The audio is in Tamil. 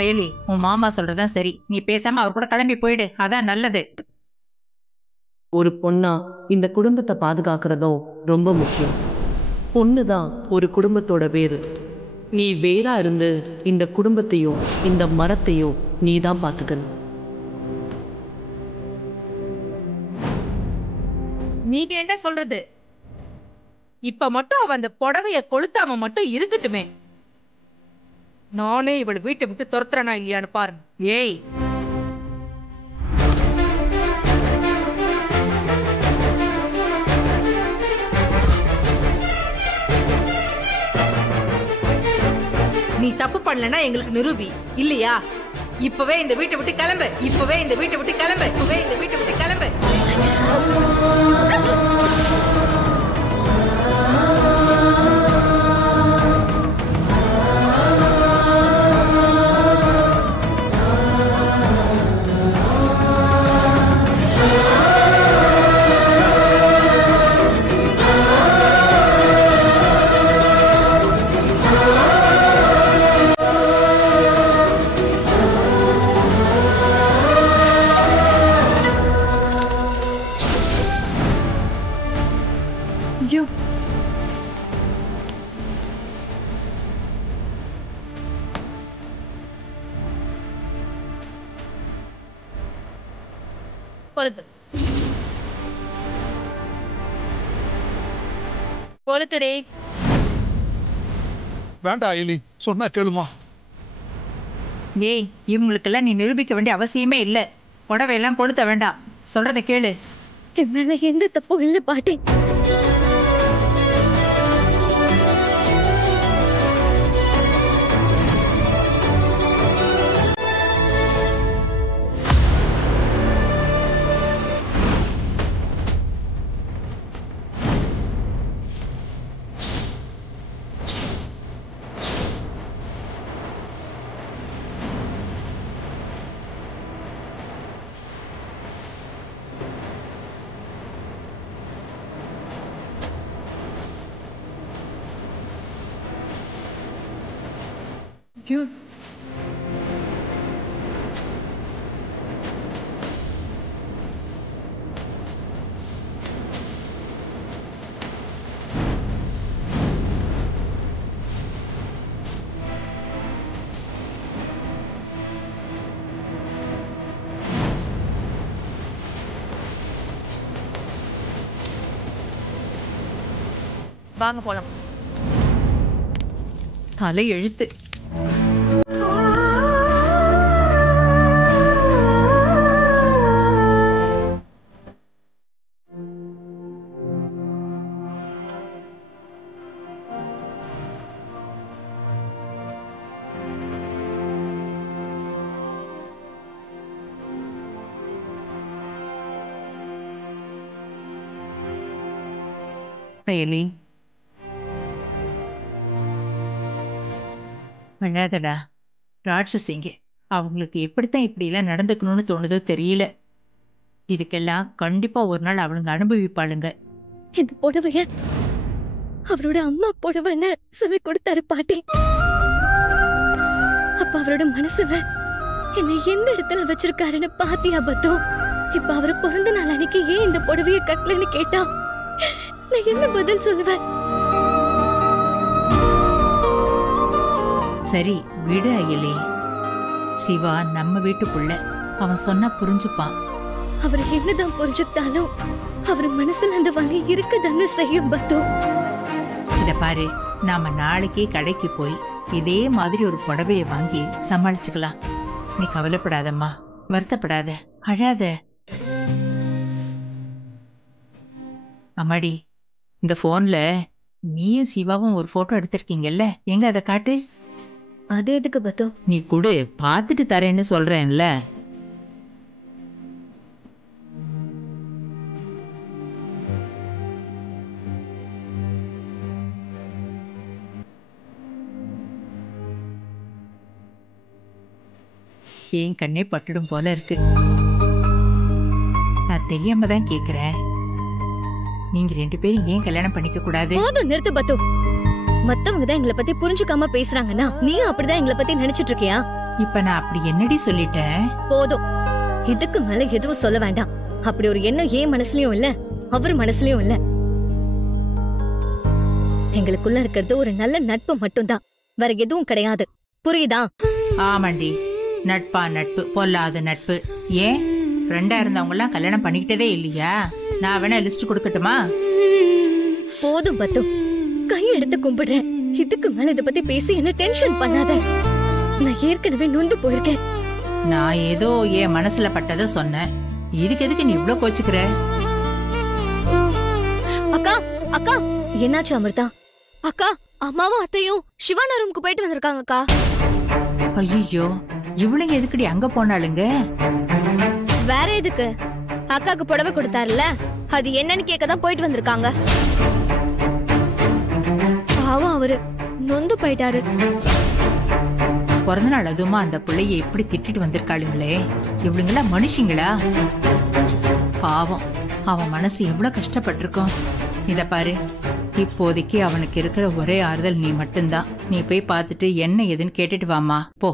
அயலி, உன் மாமா சொல்றதான் சரி. நீ பேசாம அவர் கூட கிளம்பி போயிடு, அதான் நல்லது. ஒரு பொண்ணா இந்த குடும்பத்தை பாதுகாக்கிறதும் ரொம்ப முக்கியம். பொண்ணுதான் ஒரு குடும்பத்தோட வேறு. நீ வேறா இருந்து இந்த குடும்பத்தையும் இந்த மரத்தையும் நீ தான் பார்த்துக்கணும். நீங்க என்ன சொல்றது? இப்ப மட்டும் அவ அந்த புடவைய கொளுத்தாம மட்டும் இருக்கட்டுமே. நானே இவளை வீட்டை விட்டு துரத்துறனா இல்லையான்னு பாருங்க. ஏய், நீ தப்பு பண்ணலன்னா எங்களுக்கு நிரூபி இல்லையா? இப்பவே இந்த வீட்டை விட்டு கிளம்பு. இப்பவே இந்த வீட்டை விட்டு கிளம்பு. இப்பவே இந்த வீட்டை விட்டு கிளம்பு. கொளுத்துடே. வேண்டாம் அயலி, சொன்னா கேளுமா. ஏய், இவங்களுக்கெல்லாம் நீ நிரூபிக்க வேண்டிய அவசியமே இல்லை. புடவையெல்லாம் கொளுத்த வேண்டாம், சொல்றதை கேளு. என் மேல எந்த தப்பும் இல்லை பாட்டி. வாங்க போலாம். தலை எழுத்து. அயலி, அழாதடா. ராட்சசிங்க, அவங்களுக்கு எப்படித்தான் இப்படி எல்லாம் நடந்துக்கணும்னு தோணுதோ தெரியல. இதுக்கெல்லாம் கண்டிப்பா ஒரு நாள் அவளுங்க அனுபவிப்பாளுங்க. இந்த புடவைய அவரோட அம்மா புடவைன்னு சொல்லி கொடுத்தாரு பாட்டி. அப்ப அவரோட மனசுல என்னை எந்த இடத்துல வச்சிருக்காருன்னு பாத்தியா பத்தோம்? இப்ப அவரு பிறந்த நாள் அன்னைக்கு ஏன் இந்த புடவைய கட்டலன்னு கேட்டா நான் என்ன பதில் சொல்லுவேன்? சரி விடு அயலி. சிவா நம்ம வீட்டுக்குள்ள, அவன் சொன்னா புரிஞ்சுப்பான். அவர் என்னதான் புரிஞ்சுக்கிட்டாலும் அவர் மனசுல அந்த வலி இருக்கதானே செய்யும் பத்தோம். இத பாரு, நாம நாளைக்கே கடைக்கு போய் இதே மாதிரி ஒரு புடவைய வாங்கி சமாளிச்சுக்கலாம். நீ கவலைப்படாதம்மா, வருத்தப்படாத, அழாத. அம்மாடி, இந்த போன்ல நீயும் சிவாவும் ஒரு போட்டோ எடுத்திருக்கீங்கல்ல, எங்க அதை காட்டு. அது எதுக்கு பத்தோ? நீ குடு, பார்த்துட்டு தரேன்னு சொல்றேன்ல. ஏன் கண்ணே பட்டுடும் போல இருக்கு. நான் தெரியாம தான் கேக்குறேன். நீங்க ரெண்டு பேரும் ஏன் கல்யாணம் பண்ணிக்க கூடாது? போதும், நிறுத்து பத்து. மத்தவங்க தான் எங்களை பத்தி புரிஞ்சுக்காம பேசுறாங்கன்னா நீயும் அப்படிதான் எங்களை பத்தி நினைச்சிட்டு இருக்கியா? இப்ப நான் அப்படி என்னடி சொல்லிட்டேன்? போதும், இதுக்கு மேல எதுவும் சொல்ல வேண்டாம். அப்படி ஒரு எண்ணம் ஏன் மனசுலயும் இல்ல, அவர் மனசுலயும் இல்ல. எங்களுக்குள்ள இருக்கிறது ஒரு நல்ல நட்பு மட்டும்தான், வேற எதுவும் கிடையாது. புரியுதா? ஆமாண்டி, நட்பா நட்பு, பொல்லாத நட்பு. ஏன் ஃப்ரெண்டா இருந்தவங்க எல்லாம் கல்யாணம் பண்ணிக்கிட்டதே இல்லையா? நான் வேணா லிஸ்ட் கொடுக்கட்டுமா? போதும் பத்து, கையெடுத்து கும்பிடுறேன். இதுக்கு மேல இத பத்தி பேசி என்ன டென்ஷன் பண்ணாத. நான் ஏற்கனவே நொந்து போயிருக்கேன். நான் ஏதோ என் மனசுல பட்டதை சொன்னேன். இதுக்கு எதுக்கு நீ இவ்ளோ கோச்சுக்கிற? அக்கா அக்கா, என்னாச்சு அமிர்தா? அக்கா, அம்மாவும் அத்தையும் சிவானா ரூமுக்கு போயிட்டு வந்திருக்காங்க அக்கா. ஐயோ, இவளுங்க எதுக்குடி அங்க போனாளுங்க? வேற எதுக்கு? அக்காக்கு புடவை கொடுத்தாருல, அது என்னன்னு கேட்க தான் போயிட்டு வந்திருக்காங்க. பாவம், அவரு நொந்து போயிட்டாரு. பிறந்த நாள் அதுமா அந்த பிள்ளைய இப்படி திட்டிட்டு வந்திருக்காளுங்களே. இவளுங்களா மனுஷங்களா? பாவம், அவன் மனசு எவ்வளவு கஷ்டப்பட்டிருக்கும். இத பாரு, இப்போதைக்கு அவனுக்கு இருக்கிற ஒரே ஆறுதல் நீ மட்டும்தான். நீ போய் பார்த்துட்டு என்ன ஏதுன்னு கேட்டுட்டு வாமா, போ.